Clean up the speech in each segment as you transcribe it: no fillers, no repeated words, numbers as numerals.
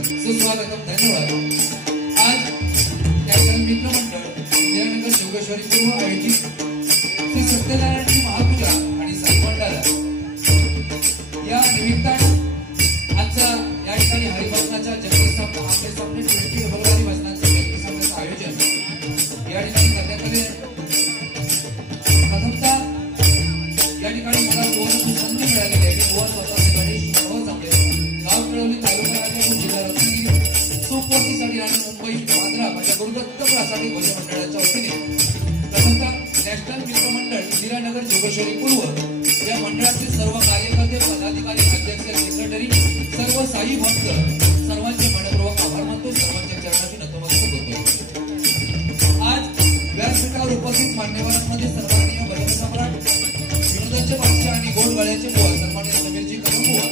सुस्वागतम, धन्यवाद। आज नॅशनल मित्र मंडळ इंदिरानगर जोगेश्वरी पूर्व आयोजित श्री सत्यनारायण महापूजा आणि साईमंडळ या निमित्तानं आजचा या ठिकाणी हरिभजनाच्या जगदीसामने आपले सामने 20 फेब्रुवारी भजनाचं जगदीसामनेचं आयोजन या ठिकाणी करण्यात आले आहे। प्रथमतः या ठिकाणी मला सुवर्ण संधी मिळालेली आहे की बुवा स्वतःचे गणेश सर्व चांगले गाव कळवली तालुका राजापूर जिल्हा रत्नागिरी सुखवर्तीसाठी आणि मुंबई बांद्रा माझ्या गुरुदत्त प्रासादिक भजन मंडळाच्या वतीने प्रथमतः नॅशनल मित्र मंडळ इंदिरानगर जोगेश्वरी पूर्व या मंडळातील सर्व कार्यकर्ते पदाधिकारी अध्यक्ष सेक्रेटरी सर्व साई भक्त सर्वांचे मनपूर्वक आभार मानतो, सर्वांच्या चरणाची नतमस्तक होतो। आज व्यासपीठावर उपस्थित मान्यवरांमध्ये सर्वांनी भजन सम्राट विनोदाचे बादशाह आणि गोड गळ्याचे बुवा सन्मान्य समीरजी कदम बुवा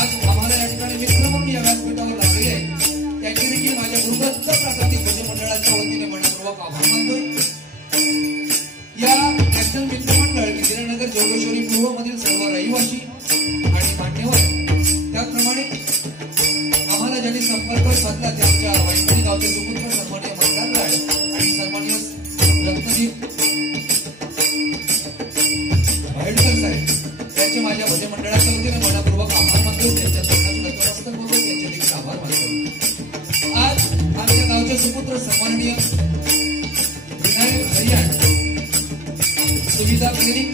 आज आम्हाला या ठिकाणी मित्र म्हणून या व्यासपीठावर लागले आहे, त्यांचे देखील माझ्या गुरुदत्त प्रासादिक भजन मंडळाच्या वतीने मनपूर्वक आभार मानतोय। या नॅशनल मित्र मंडळ इंदिरानगर जोगेश्वरी पूर्व मधील सर्व रहिवासी आणि मान्यवर त्याचप्रमाणे आम्हाला ज्यांनी संपर्क साधला ते आमच्या वैष्णवी गावचे सुपुत्र सन्मान्य मंदार आणि सन्मान्य रत्नदीप भाईडकर साहेब त्यांचे माझ्या भजन मंडळाच्या वतीने मनपूर्वक आभार मानतो, त्यांच्या चरणाची नतमस्तक होतो, त्यांचे देखील आभार मानतो। आज आमच्या गावचे सुपुत्र सन्माननीय विनायक हरियाण सुविधा क्लिनिक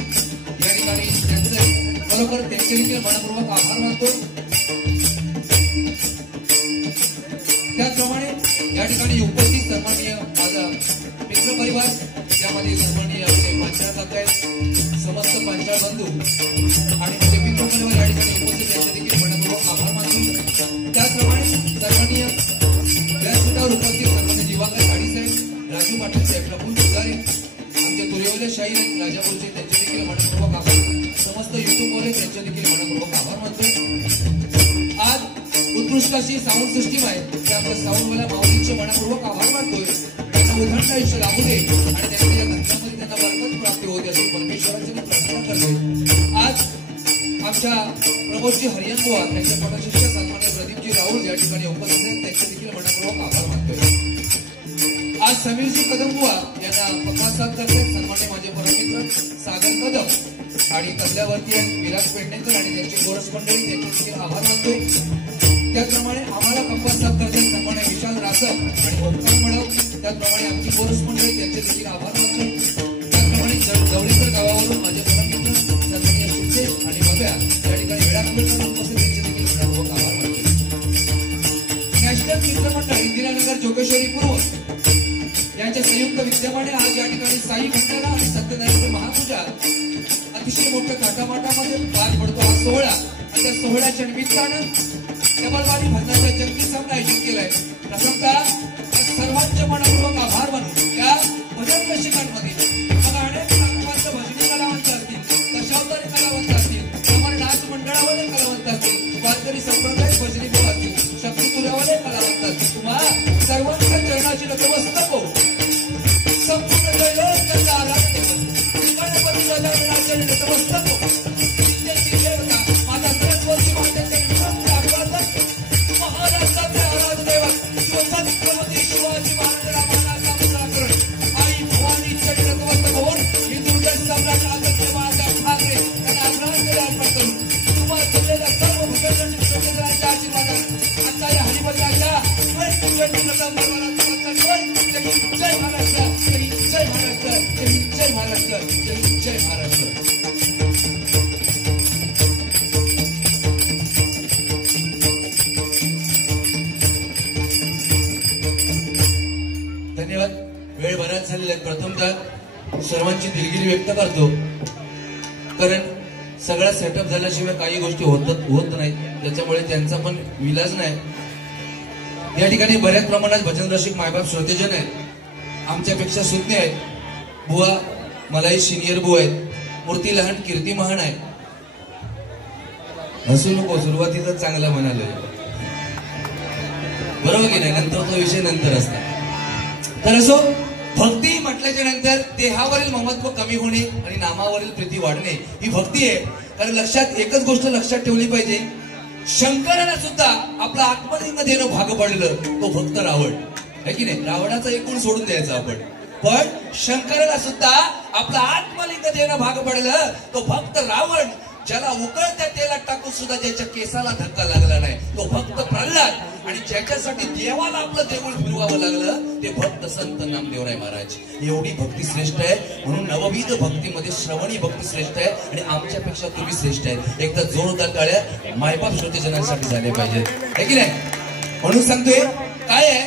या ठिकाणी त्यांचे बरोबर त्यांचे देखील मनपूर्वक आभार मानतो। त्याचप्रमाणे या ठिकाणी उपस्थित सन्माननीय माझा मित्र परिवार त्यामध्ये सन्माननीय आमचे पांचाळ काका आहेत, समस्त पांचाळ बंधू आणि माझे मित्र परिवार या ठिकाणी उपस्थित त्यांचे देखील मनपूर्वक आभार मानतो। त्याचप्रमाणे सन्माननीय व्यासपीठावर उपस्थित सन्माननीय दिवाकर साडी साहेब, राजू पाटील साहेब, प्रफुल्ल पुजारी आमचे तुरेवले शाहीर राजापूरचे त्यांचे देखील मनपूर्वक आभार, समस्त युट्यूबवाले त्यांचे देखील मनपूर्वक आभार मानतो। आज उत्कृष्ट अशी साऊंड सिस्टीम आहे त्या आपल्या साऊंडवाल्या माऊलींचे मनपूर्वक आभार मानतोय, त्यांना उदाहरण आयुष्य लाभू दे आणि त्यांच्या या धंद्यामध्ये त्यांना बरकत प्राप्ती होते अशी परमेश्वराची प्रार्थना करते। आज आमच्या प्रमोदजी हरियाण बुवा त्यांचे पटशिष्य सन्मान्य प्रदीपजी राहुल या ठिकाणी उपस्थित आहेत, त्यांचे देखील मनपूर्वक आभार मानतोय। आज समीरजी कदम बुवा यांना पद्मासाद करते, सन्मान्य माझे परममित्र सागर कदम आणि तबल्यावरती विराज पेडणेकर आणि त्यांचे कोरस मंडळी त्यांचे देखील आभार मानतोय। त्याचप्रमाणे आम्हाला कंपास साथ करते सन्मान्य विशाल रासप आणि ओंकार मडव, त्याचप्रमाणे आमची कोरस मंडळी त्यांचे देखील आभार मानतोय। त्याचप्रमाणे जवळीकर गावावरून माझे परममित्र सन्मान्य सुखदेश आणि बब्या या ठिकाणी वेळापत्रक उपस्थित त्यांचे देखील मनपूर्वक आभार मानतोय। नॅशनल मित्र मंडळ इंदिरानगर जोगेश्वरी पूर्व यांच्या संयुक्त विद्यमाने आज या ठिकाणी साई मंडळ आणि सत्यनारायण महापूजा अतिशय मोठ्या थाटामाटामध्ये पार पडतो हा सोहळा आणि त्या सोहळ्याच्या निमित्तानं डबलवारी भजनाचा जगदीसामने आयोजित केलाय। प्रथमतः सर्वांचे मनपूर्वक आभार मानून या भजन रसिकांमध्ये बघा अनेक नागपूरचे भजनी कलावंत असतील, दशावतारी कलावंत असतील, त्यामुळे नाच मंडळावाले कलावंत असतील, वारकरी संप्रदाय भजनी बुवा असतील, शक्तिपुरावाले कलावंत असतील, तुम्हा सर्वांच्या चरणाची नतमस्तक हो। संपूर्ण जयलोकाचा आराध्य गणपती गजाननाचे नतमस्तक हो। माझा सरस्वती मातेचे विनम्र अभिवादन, महाराष्ट्राचे आराध्य दैवत शिवछत्रपती शिवाजी महाराजांना सामोरं आई भवानीचे नतमस्तक होऊन हिंदू सम्राट आदरणीय बाळासाहेब ठाकरे यांना आदरांजली अर्पण करून तुम्हाला दिलेल्या सर्व भजनांच्या आशीर्वादाने आता या हरिभजनाच्या 2020 जय महाराष्ट्र, जय महाराष्ट्र, जय महाराष्ट्र, जय महाराष्ट्र। धन्यवाद। वेळ बराच झालेला आहे। प्रथमतः सर्वांची दिलगिरी व्यक्त करतो, कारण सगळा सेटअप झाल्याशिवाय काही गोष्टी होत नाही, त्याच्यामुळे त्यांचा पण विलाज नाही। या ठिकाणी बऱ्याच प्रमाणात भजन रसिक मायबाप श्रोतेजन आहेत, आमच्यापेक्षा सुज्ञ आहेत, बुवा मलाही सिनियर बुवा आहेत, मूर्ती लहान कीर्ती महान आहे। हसू नको, सुरुवातीचा चांगला म्हणालोय, बरोबर की नाही? नंतर तो विषय नंतर असतो। तर असो, भक्ती म्हटल्याच्या नंतर देहावरील ममत्व कमी होणे आणि नामावरील प्रीती वाढणे ही भक्ती आहे। कारण लक्षात एकच गोष्ट लक्षात ठेवली पाहिजे शंकराला सुद्धा आपला आत्मलिंग देणं भाग पडलं तो फक्त रावण आहे की नाही. रावणाचा एक गुण सोडून द्यायचा आपण, पण शंकराला सुद्धा आपला आत्मलिंग देणं भाग पडलं तो फक्त रावण. ज्याला उकळत्या तेलात टाकून सुद्धा ज्याच्या केसाला धक्का लागला नाही तो फक्त प्रल्हाद. आणि ज्याच्यासाठी देवाला आपलं देऊळ फिरवावं लागलं ते भक्त संत नामदेवराय महाराज. एवढी भक्ती श्रेष्ठ आहे, म्हणून नवविध भक्तीमध्ये श्रवणी भक्ती श्रेष्ठ आहे आणि आमच्यापेक्षा तुम्ही श्रेष्ठ आहे. एकदा जोरदार टाळ्या मायबाप श्रोतेजनांसाठी झाले पाहिजेत आहे की नाही. म्हणून सांगतोय काय आहे,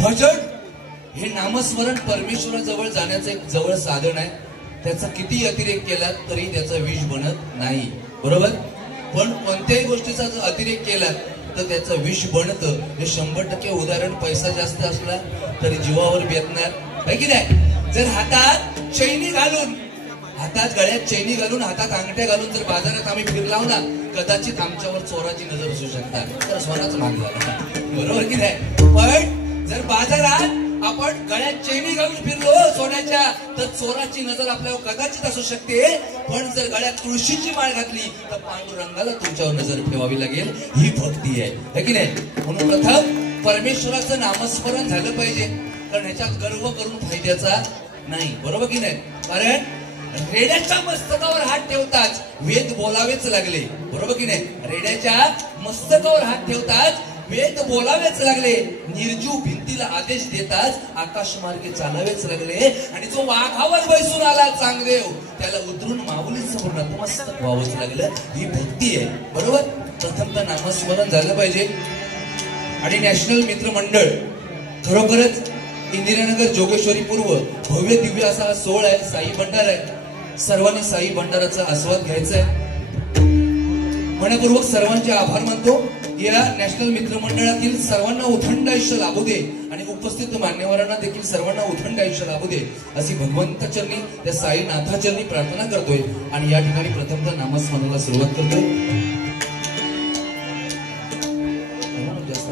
भजन हे नामस्मरण परमेश्वराजवळ जाण्याचं एक जवळ साधन आहे. त्याचा किती अतिरेक केला तरी त्याचा विष बनत नाही, बरोबर. पण कोणत्याही गोष्टीचा जर अतिरेक केला तर त्याचं विष बनतं. हे 100% उदाहरण. पैसा जास्त असला तरी जीवावर बेतणार आहे की नाही. जर हातात चैनी घालून, हातात गळ्यात चैनी घालून, हातात अंगठ्या घालून जर बाजारात आम्ही फिरलाव ना, कदाचित आमच्यावर चोराची नजर असू शकतात, तर सोनाच महाग झाला, बरोबर की नाही. पण जर बाजारात आपण गळ्यात चैनी घालून फिरलो सोन्याच्या तर चोराची नजर आपल्यावर कदाचित असू शकते. पण जर गळ्यात तुळशीची माळ घातली तर पांडुरंगाला तुमच्यावर नजर ठेवावी लागेल. ही भक्ती आहे की नाही. म्हणून प्रथम परमेश्वराचं नामस्मरण झालं पाहिजे, कारण ह्याच्यात गर्व करून फायद्याचा नाही, बरोबर की नाही. कारण रेड्याच्या मस्तकावर हात ठेवताच वेद बोलावेच लागले, बरोबर की नाही. रेड्याच्या मस्तकावर हात ठेवताच वेद बोलावेच लागले. निर्जीव भिंतीला आदेश देताच आकाशमार्गे चालावेच लागले. आणि जो वाघावर बैसून आला चांगदेव त्याला उतरून माऊली समोर नतमस्तक व्हावंच लागलं. ही भक्ती आहे, बरोबर. प्रथम तर नामस्मरण झालं पाहिजे. आणि नॅशनल मित्र मंडळ खरोखरच इंदिरानगर जोगेश्वरी पूर्व भव्य दिव्य असा हा सोहळा आहे, साई भंडारा आहे. सर्वांनी साई भंडाराचा आस्वाद घ्यायचा आहे. मनपूर्वक सर्वांचे आभार मानतो. या नॅशनल मित्र मंडळातील सर्वांना उथंड आयुष्य लाभू दे आणि उपस्थित मान्यवरांना देखील सर्वांना उथंड आयुष्य लाभू दे अशी भगवंताचरणी त्या साईनाथाचरणी प्रार्थना करतोय. आणि या ठिकाणी प्रथमतः नामस्मरणाला सुरुवात करतोय. जास्त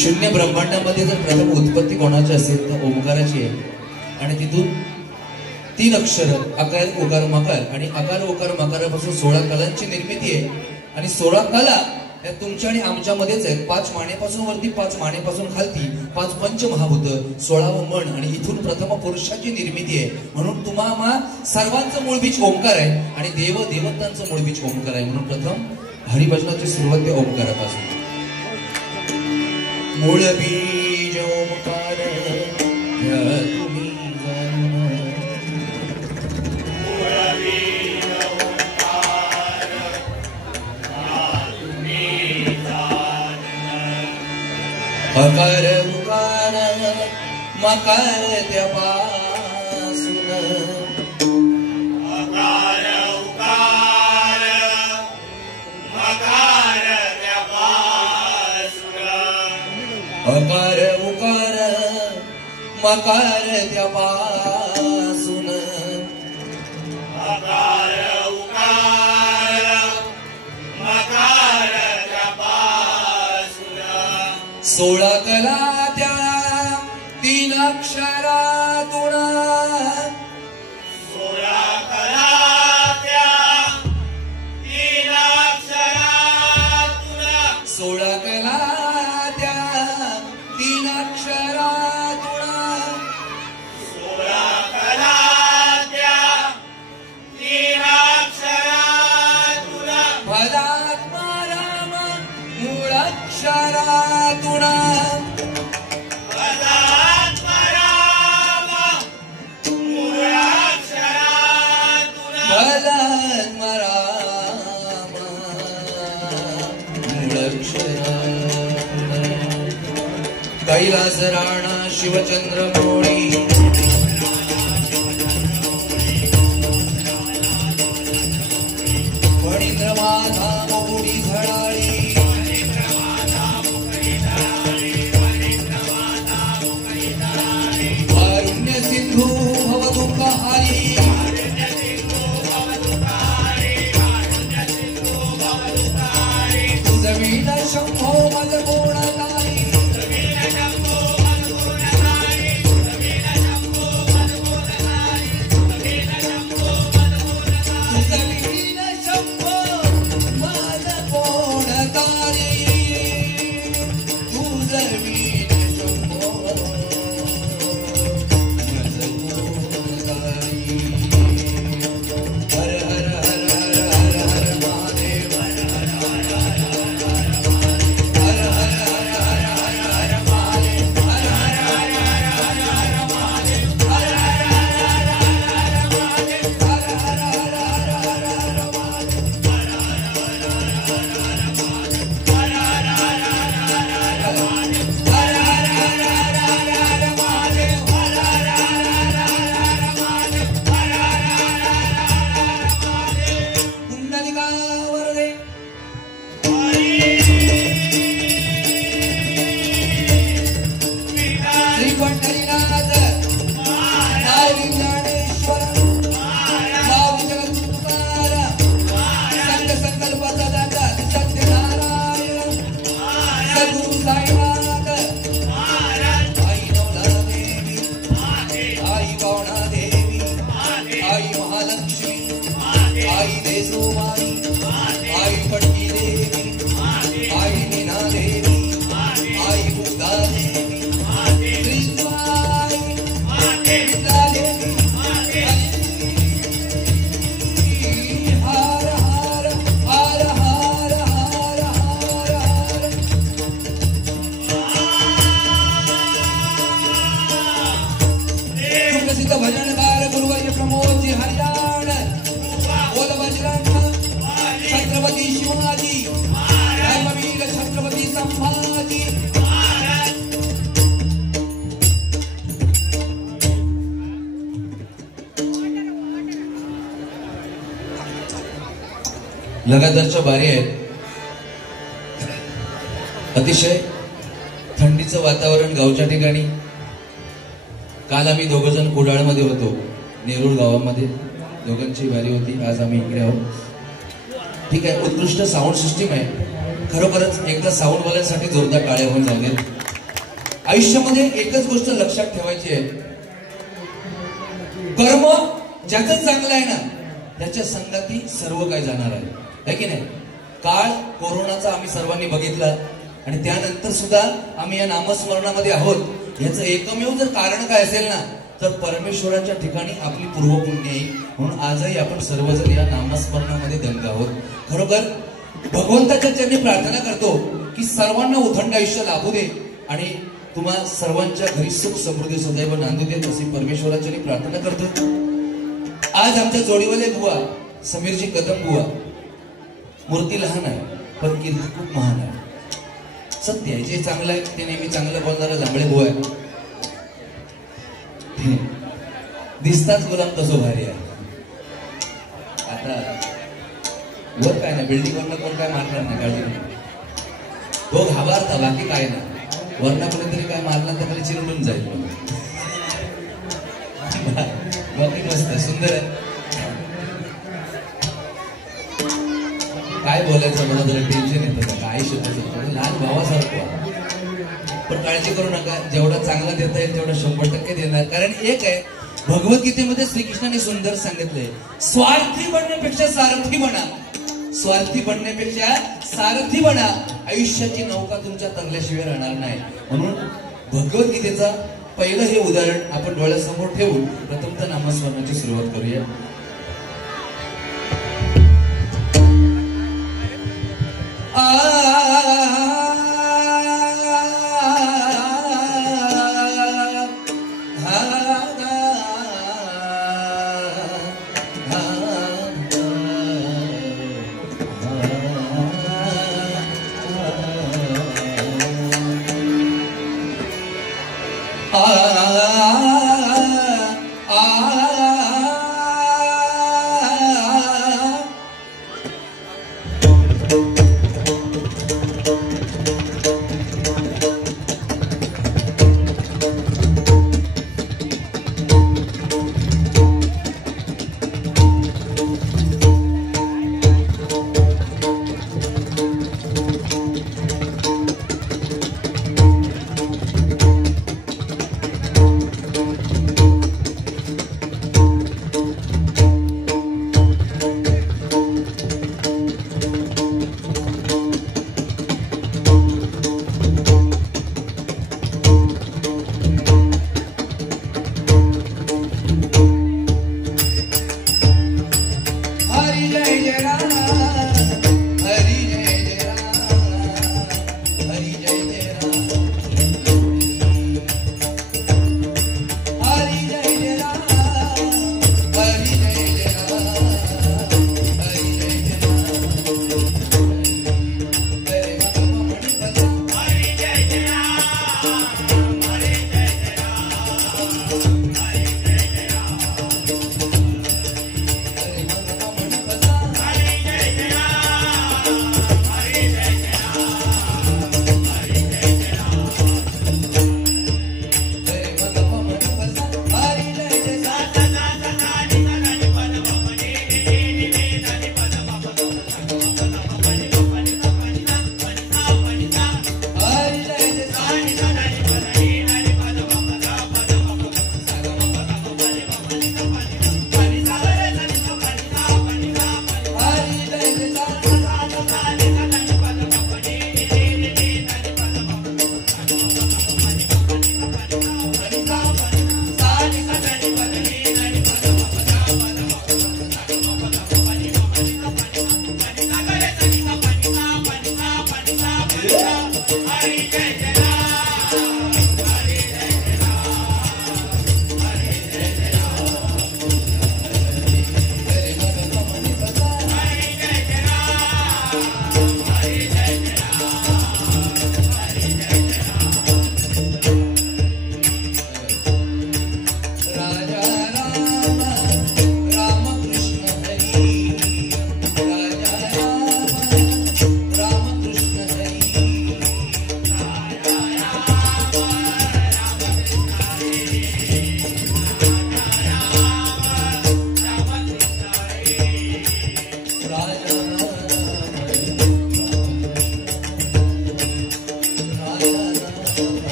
शून्य ब्रह्मांडामध्ये जर प्रथम उत्पत्ती कोणाची असेल तर ओंकाराची आहे. आणि तिथून 3 अक्षर अकार उकार मकार आणि अकार उकार मकारापासून 16 कलांची निर्मिती आहे. आणि 16 कला या तुमच्या आणि आमच्यामध्येच आहेत. 5 मानेपासून वरती, 5 मानेपासून खालती, 5 पंचमहाभूत, 16 मन आणि इथून प्रथम पुरुषाची निर्मिती आहे. म्हणून तुम्हा सर्वांचं मूळ बीज ओंकार आहे आणि देव देवतांचं मूळ बीज ओंकार आहे. म्हणून प्रथम हरिभजनाची सुरुवात त्या ओंकारापासून. मूळ बीज ओंकार तुम्ही अकार उकार मकार त्यापासून अकार उकार मकार त्यापासून अकार उकार मकार त्यापासून अकार उकार मकार त्यापासून 16 कला त्या 3 अक्षरातून 16 कला त्या 3 अक्षरातून 16 कला त्या 3 अक्षरातून 16 कला त्या 3 अक्षरातून पदात्मा राम मूळाक्षरातून कैलास राणा शिवचंद्र मोळी फणींद्र माधा मोगुडी झळाळी कारुण्य सिंधू भवदुःखहारी तुझवीण शंभो मलगुणकारी भजनकार गुरुवर्य प्रमोदजी हरियाण बोल बजरंग छत्रपती शिवाजी धर्मवीर छत्रपती संभाजी लगातारच्या बारी आहेत. अतिशय थंडीचं वातावरण गावच्या ठिकाणी. काल आम्ही दोघंजण कुडाळमध्ये होतो, नेरूळ गावामध्ये दोघांची वारी होती. आज आम्ही इकडे आहोत. ठीक आहे, उत्कृष्ट साऊंड सिस्टीम आहे. खरोखरच एकदा साऊंडवाल्यांसाठी जोरदार टाळ्या होऊन जाऊ देत. आयुष्यामध्ये एकच गोष्ट लक्षात ठेवायची आहे, कर्म ज्याचं चांगलं आहे ना त्याच्या संगती सर्व काही जाणार आहे की नाही. काळ कोरोनाचा आम्ही सर्वांनी बघितला आणि त्यानंतर सुद्धा आम्ही या नामस्मरणामध्ये आहोत. याचं एकमेव जर कारण काय असेल ना तर परमेश्वराच्या ठिकाणी आपली पूर्वपुण्य आहे. म्हणून आजही आपण सर्वजण या नामस्मरणामध्ये दंग आहोत. खरोखर भगवंताच्या चरणी प्रार्थना करतो की सर्वांना उथंड आयुष्य लाभू दे आणि तुम्हा सर्वांच्या घरी सुख समृद्धी सदैव नांदू देत अशी परमेश्वराच्या प्रार्थना करतो. आज आमच्या जोडीवाले बुवा समीरजी कदम बुवा, मूर्ती लहान आहे पण कीर्ती खूप महान आहे. सत्य आहे, जे चांगलं आहे ते नेहमी चांगलं बोलणारा जांभळे बुवा आहे. दिसताच गुलाम कसो भारी आहे. आता वर काय ना बिल्डिंग वरनं कोण काय मारणार नाही, काळजी नाही. तो घाबरता, बाकी काय ना. वरना कोणीतरी काय मारला तर मला चिरडून जाईल. बाकी मस्त सुंदर आहे. काय बोलायचं मला जरा टेन्शन येतं का, काय शिकवतो लहान भावासारखं. पण काळजी करू नका, जेवढा चांगला देता येईल तेवढा 100% देणार. कारण एक आहे, भगवद्गीतेमध्ये श्रीकृष्णाने सुंदर सांगितलंय, स्वार्थी बनण्यापेक्षा सारथी बना. स्वार्थी बनण्यापेक्षा सारथी बना. आयुष्याची नौका तुमच्या तरल्याशिवाय राहणार नाही. म्हणून भगवद्गीतेचा पहिलं हे उदाहरण आपण डोळ्यासमोर ठेवून प्रथमतः नामस्मरणाची सुरुवात करूया.